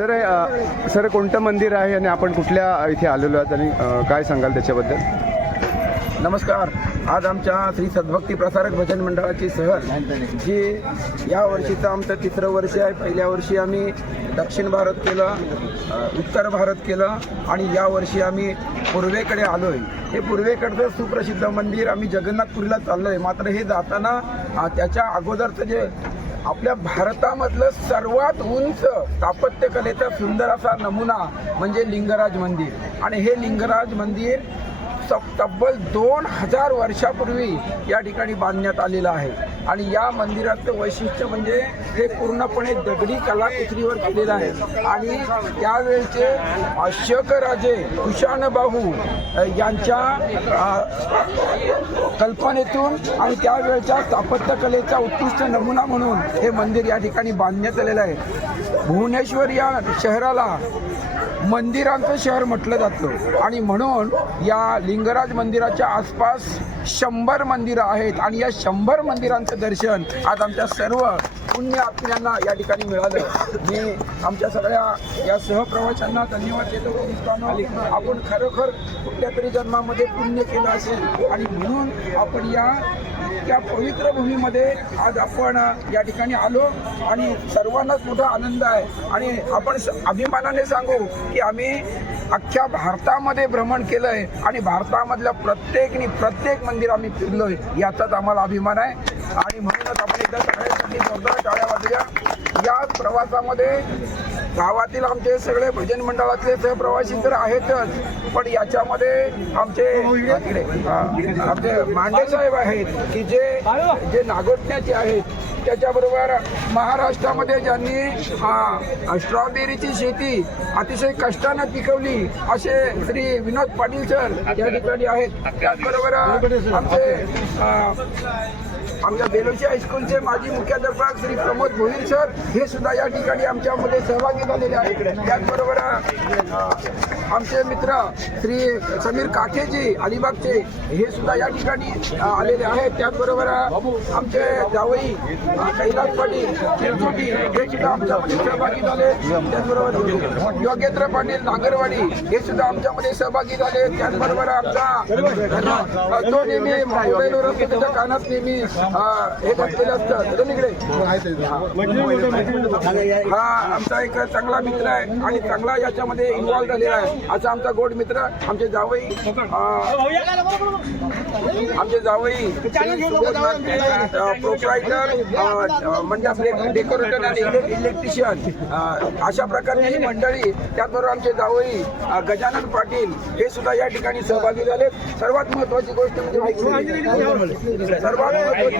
Sir कोणतं मंदिर आहे आणि आपण कुठल्या इथे आलेलो आहात आणि काय सांगाल त्याच्याबद्दल? नमस्कार. आज आमच्या श्री सद्भक्ती प्रसारक भजन मंडळाची सहल जी या वर्षीचं आमचं 3रं वर्ष आहे. पहिल्या वर्षी आम्ही दक्षिण भारत केलं, उत्तर भारत केलं आणि या वर्षी आम्ही पूर्वेकडे आलो आहे. हे पूर्वेकडचं सुप्रसिद्ध मंदिर आम्ही जगन्नाथपुरीला चाललो आहे. मात्र हे जाताना त्याच्या अगोदरचं जे आपल्या भारतामधलं सर्वात उंच स्थापत्यकलेचा सुंदर असा नमुना म्हणजे लिंगराज मंदिर. आणि हे लिंगराज मंदिर तब्बल 2000 वर्षापूर्वी या ठिकाणी बांधण्यात आलेलं आहे. आणि या मंदिराचं वैशिष्ट्य म्हणजे हे पूर्णपणे दगडी कलाकुसरीवर केलेलं आहे. आणि त्यावेळचे अशोक राजे कुशाणबाहू यांच्या कल्पनेतून आणि त्यावेळच्या स्थापत्यकलेचा उत्कृष्ट नमुना म्हणून हे मंदिर या ठिकाणी बांधण्यात आलेलं आहे. भुवनेश्वर या शहराला मंदिरांचं शहर म्हटलं जातं आणि म्हणून या लिंगराज मंदिराच्या आसपास 100 मंदिरं आहेत. आणि या 100 मंदिरांचं दर्शन आज आमच्या सर्व पुण्य आत्म्यांना या ठिकाणी मिळालं. मी आमच्या सगळ्या या सहप्रवाशांना धन्यवाद देतो. आपण खरोखर कुठल्या तरी जन्मामध्ये पुण्य केलं असेल आणि म्हणून आपण या पवित्र भूमीमध्ये आज आपण या ठिकाणी आलो आणि सर्वांनाच मोठा आनंद आहे. आणि आपण अभिमानाने सांगू की आम्ही अख्ख्या भारतामध्ये भ्रमण केलं आहे आणि भारतामधल्या प्रत्येक मंदिर आम्ही फिरलो आहे याचाच आम्हाला अभिमान आहे. आणि म्हणूनच आपण एकदा सगळ्यांसाठी जोरदार टाळ्या वाजूया. या प्रवासामध्ये गावातील आमचे सगळे भजन मंडळातले सहप्रवासी तर आहेतच, पण याच्यामध्ये आमचे मांडे साहेब आहेत की जे नागोठण्याचे आहेत. त्याच्याबरोबर महाराष्ट्रामध्ये ज्यांनी स्ट्रॉबेरीची शेती अतिशय कष्टानं पिकवली असे श्री विनोद पाटील सर या ठिकाणी आहेत. त्याचबरोबर आमच्या बेलोशी हायस्कूलचे माजी मुख्याध्यापक श्री प्रमोद भोईर सर हे सुद्धा या ठिकाणी आमच्यामध्ये सहभागी झालेले आहेत. त्याचबरोबर आमचे मित्र श्री समीर काकेजी अलिबागचे हे सुद्धा या ठिकाणी आलेले आहेत. त्याचबरोबर आमचे जावई कैलास पाटील चिरचोटी हे सुद्धा आमच्यामध्ये सहभागी झाले. त्याचबरोबर योगेंद्र पाटील नागरवाडी हे सुद्धा आमच्यामध्ये सहभागी झाले. त्याचबरोबर आमचा तो नेहमी मोबाईलवर त्याच्या कानात नेहमी हे बसलेलं असतं इकडे हा आमचा एक चांगला मित्र आहे आणि चांगला याच्यामध्ये इन्व्हॉल्व झालेला आहे असा आमचा गोड मित्र आमचे जावई प्रोप्रायटर मंडप डेकोरेटर आणि इलेक्ट्रिशियन अशा प्रकारची ही मंडळी. त्याचबरोबर आमचे जावई गजानन पाटील हे सुद्धा या ठिकाणी सहभागी झाले. सर्वात महत्वाची गोष्ट म्हणजे सर्वात महत्वाची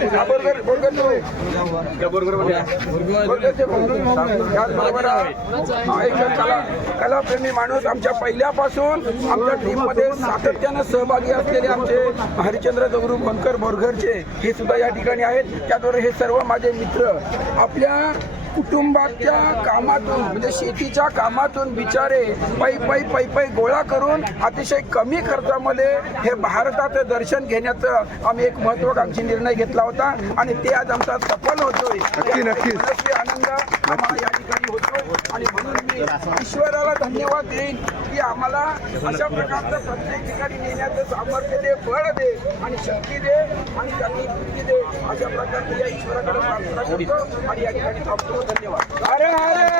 कलाप्रेमी माणूस आमच्या पहिल्यापासून आमच्या टीममध्ये सातत्यानं सहभागी असलेले आमचे हरिश्चंद्र दगडू बनकर बोरघरचे हे सुद्धा या ठिकाणी आहेत. त्याचबरोबर हे सर्व माझे मित्र आपल्या कुटुंबाच्या कामातून म्हणजे शेतीच्या कामातून बिचारे पै गोळा करून अतिशय कमी खर्चामध्ये हे भारताचं दर्शन घेण्याचं आम्ही एक महत्वाकांक्षी निर्णय घेतला होता आणि ते आज आमचा सफल होतोय. नक्की आनंद आम्हाला या ठिकाणी होतोय. आणि म्हणून मी ईश्वराला धन्यवाद देईन की आम्हाला अशा प्रकारचं प्रत्येक ठिकाणी नेण्याचं सामर्थ्य दे, बळ दे आणि शक्ती दे आणि त्यांनी बुद्धी दे अशा प्रकारचे या ईश्वराकडे प्रार्थना करतो आणि या ठिकाणी थांबतो. धन्यवाद. अरे अरे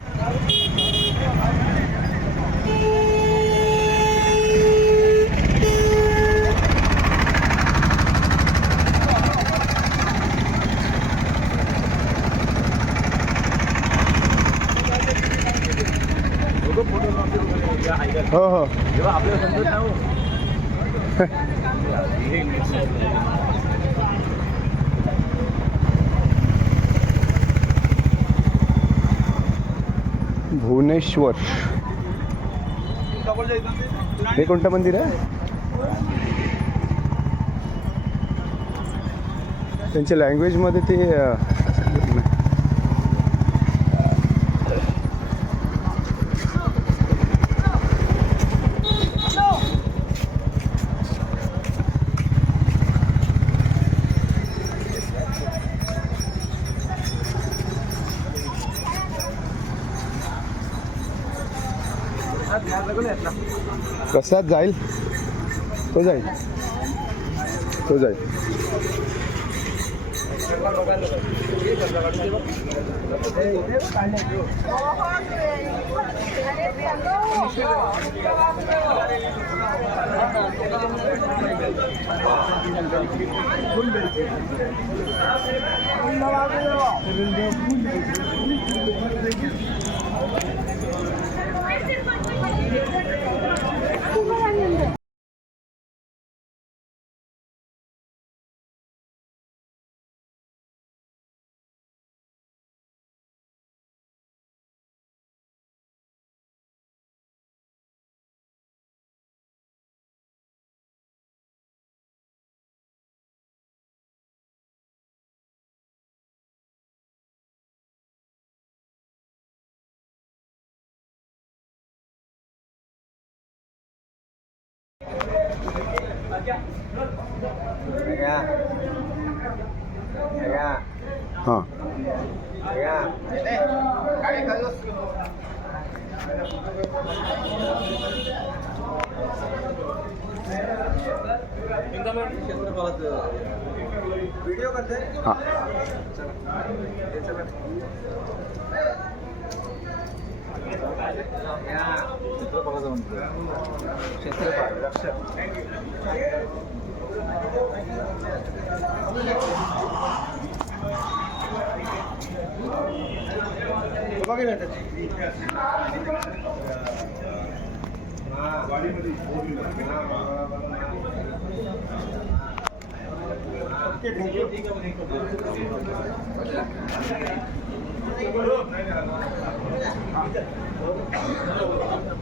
हो हो भुवनेश्वर हे कोणतं मंदिर आहे? त्यांच्या लँग्वेजमध्ये ते प्रसाद जाईल, तो जाईल, तो जाईल. हां व्हिडिओ करते हां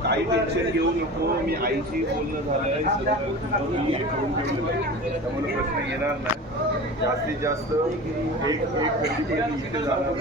काही टेन्शन घेऊ नको. मी आईशी बोलणं झालंय, त्यामुळे प्रश्न येणार नाही. जास्तीत जास्त एक कधीपर्यंत इथे जाणार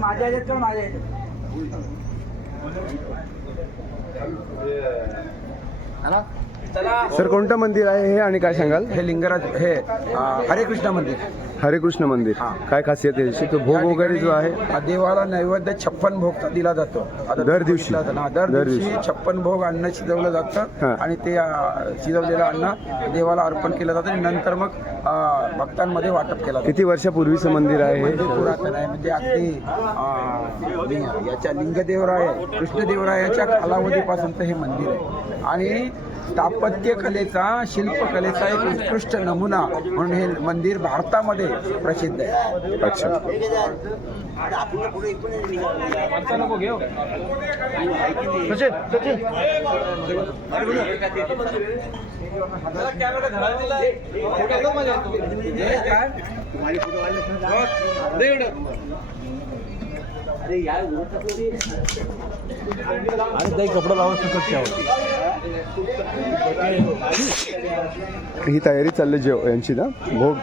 माझ्या ह्याच्यात का माझ्या सर, कोणतं मंदिर आहे हे आणि काय सांगाल? हे लिंगराज, हे हरे कृष्ण मंदिर. हरे कृष्ण मंदिर. काय खासियत आहे त्याची? तो भोग वगैरे जो आहे देवाला नैवेद्य 56 भोग दिला जातो. दर दिवशी? दर दिवशी 56 भोग अन्न शिजवलं जातं आणि ते शिजवलेलं अन्न देवाला अर्पण केलं जातं आणि नंतर मग भक्तांमध्ये वाटप केलं जातं. किती वर्षापूर्वीचं मंदिर आहे हे? पुरातन आहे, म्हणजे अगदी याच्या लिंगदेवराय कृष्णदेवरायाच्या कालावधीपासूनचं हे मंदिर आहे आणि स्थापत्य कलेचा, शिल्पकलेचा एक उत्कृष्ट नमुना म्हणून हे मंदिर भारतामध्ये प्रसिद्ध आहे. अच्छा. ही तयारी चालली यांची ना, भोग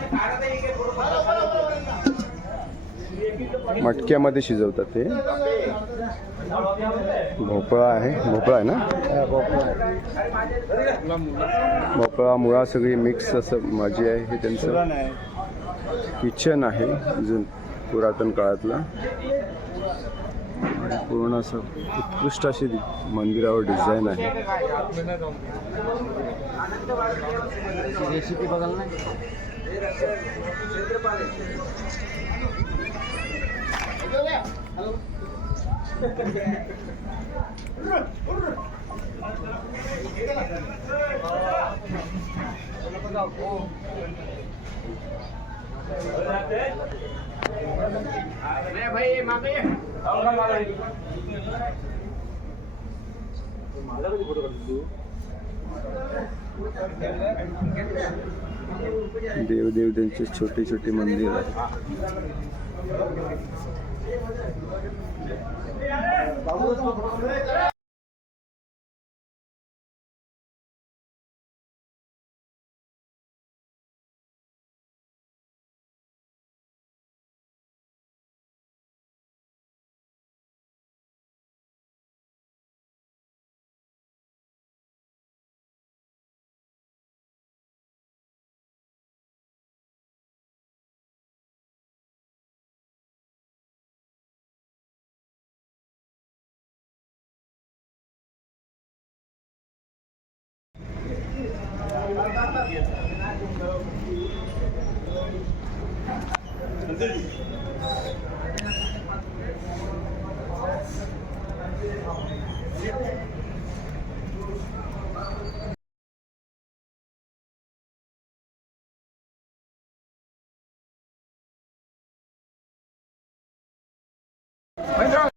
मटक्यामध्ये शिजवतात ते. भोपळा आहे, भोपळा आहे ना, भोपळा मुळा सगळी मिक्स असं भाजी आहे. हे त्यांचं किचन आहे अजून पुरातन काळातला. पूर्ण असं उत्कृष्ट अशी मंदिरावर डिझाईन आहे. रेसिपी बघाल ना. देवदेव त्यांचे छोटे छोटे मंदिर आहे. महेंद्रराव